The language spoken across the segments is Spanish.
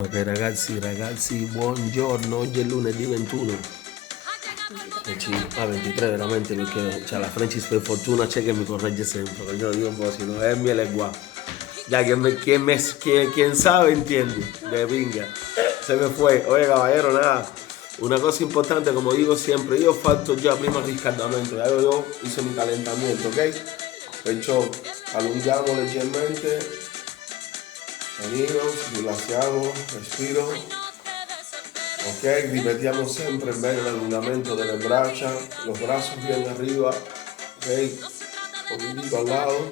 Ok ragazzi, buongiorno, oggi è lunedì 21, 23 veramente perché cioè, la Francis per fortuna c'è che mi corregge sempre, perché yo lo digo così, no es miel es guau. Ya, quien sabe entiende, de pinga. Se me fue, oye caballero, nada, una cosa importante como digo siempre, io ho fatto già prima il riscaldamento, ya yo hice mi calentamiento, ok? Perciò allunghiamo leggermente. Sonidos, rilassiamo, respiro. Ok, ripetiamo sempre bene l'allungamento delle braccia, los brazos bien arriba. Ok, poquitico al lado,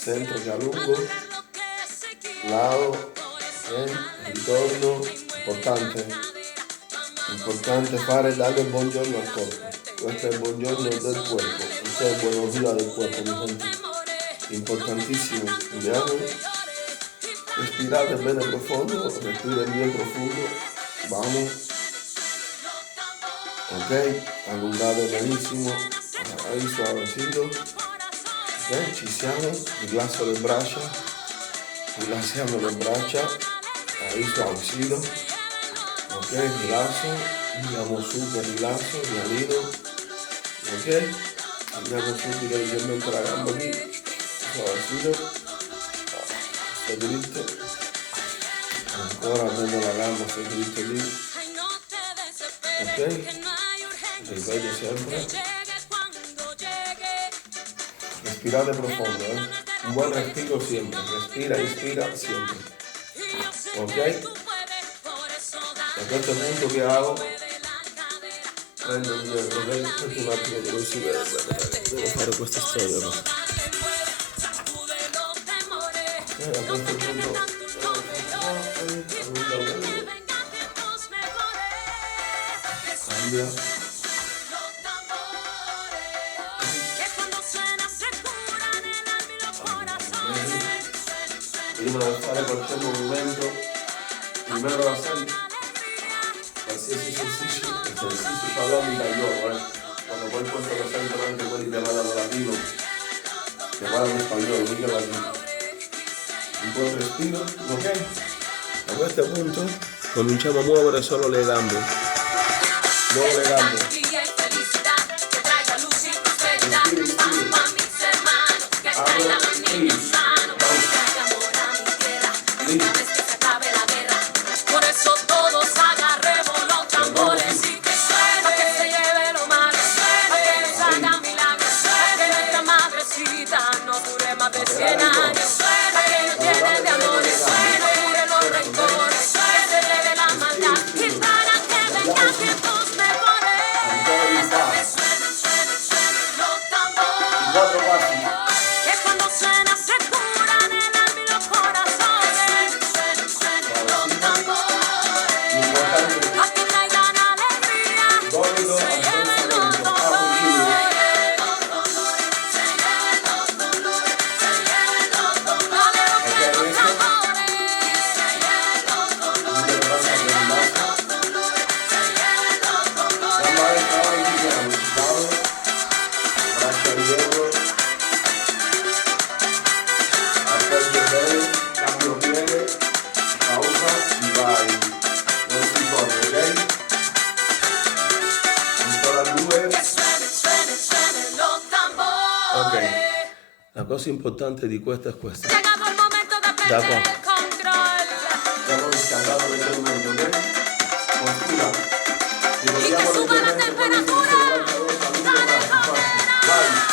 centro che allungo, lado, ok, ritorno. Importante fare darle il buongiorno al corpo. Questo è il buongiorno del cuerpo, questo è il buenos días del cuerpo, mi gente. Importantissimo, vediamo. Respirate bene profondo, respiren bien profundo. Vamos. Ok, allungate benissimo. Ahí suavecito. Ok, ci siamo. Rilasso le braccia. Rilassiamo le braccia. Ahí suavecito. Ok, rilasso. Andiamo su per rilasso, pianino. Ok. Andiamo su leggermente la gamba qui. Suavecito. Sta dritto. Ancora prendo la gamba, sta dritto lì. Ok. Ripete sempre. Respirate profondo, Un buen respiro siempre. Respira, inspira siempre. Ok. A questo punto che hago, prendo il dietro, ok? Aspetta un attimo che non si vede bene, devo fare questa storia. No? A questo punto cambia. Prima di fare qualche movimento, primero hacer qualsiasi esercizio parlando italiano, quando poi cuento lo sento anche quelli che parlano latino, che parlano spagnolo, mica latino. Un po' di respiro, ok? A questo punto cominciamo a muovere solo le gambe. Muovo le gambe. La cosa importante di questo è questa. Da qua. Abbiamo riscaldato leggermente, ok? Postura. Ripetiamo leggermente quello che dice l'altra volta. Vai.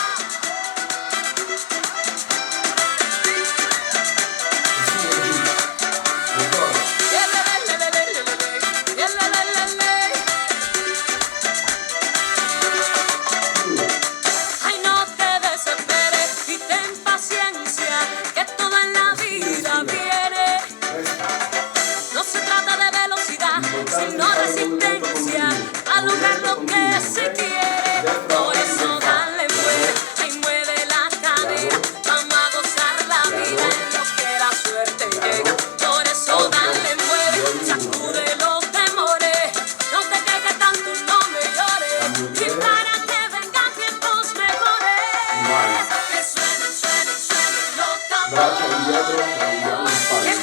Braccia indietro, prendiamo in spalle.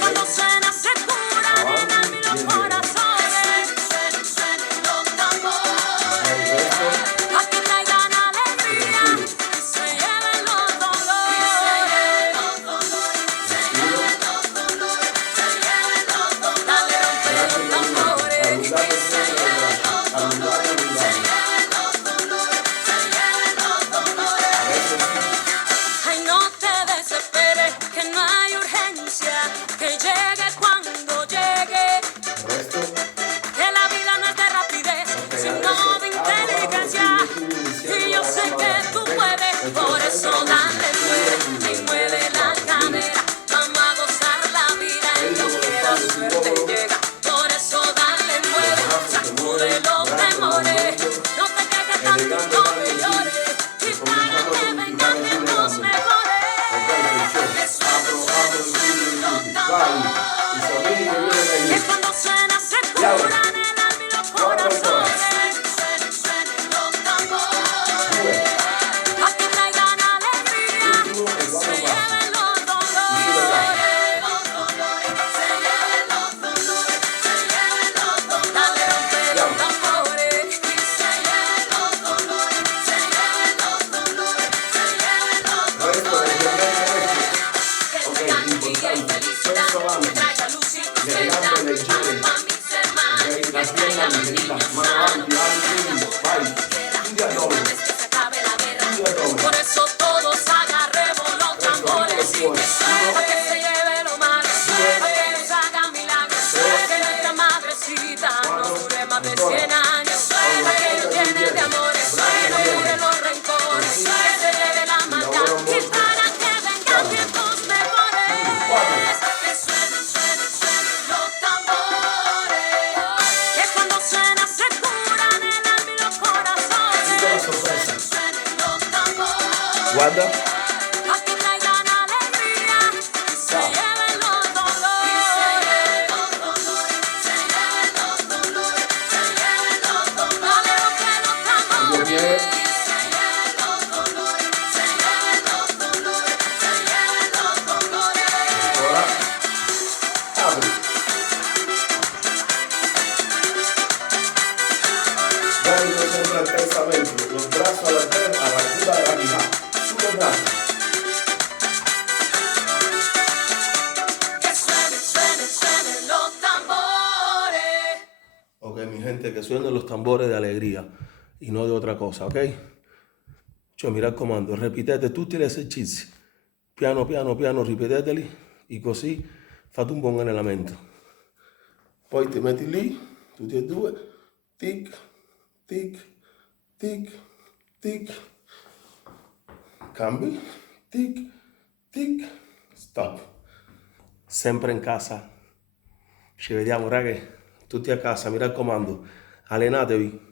llaman niños, mano avanti, vai, tutti a doble, tutti a doble. Por eso todos agarremos los tambores y que suene, que se lleve lo malo, para que nos haga milagros, para que nuestra madrecita nos dure más de 100 años, para que nos llene de amores, para que nos cure los rencores, que se lleve la maldad y para que vengan tiempos mejores. Que suenen, suenen, suenen los tambores, que cuando suena se curan el alma y los corazones. sorpresa. Suenen los tambores. Guarda. A que traigan alegría y se lleven los dolores. Se lleven los dolores. Se lleven los dolores. Dale lo que los tambores. Yo quiero. Se lleven los dolores. Se lleven los dolores. Se lleven los dolores. Ahora, abre. Dale siempre al testamento, los brazos a la altura de la quija. Sube el brazo. Que suenen, suenen, suenen los tambores. Ok, mi gente, que suenen los tambores de alegría y no de otra cosa, ok? Cioè, mi raccomando, ripetete tutti gli esercizi, piano piano piano ripeteteli e così fate un buon allenamento. Poi ti metti lì, tutti e due, tic, tic, tic, tic, cambi, tic, tic, stop. Sempre in casa. Ci vediamo, ragazzi, tutti a casa, mi raccomando, allenatevi.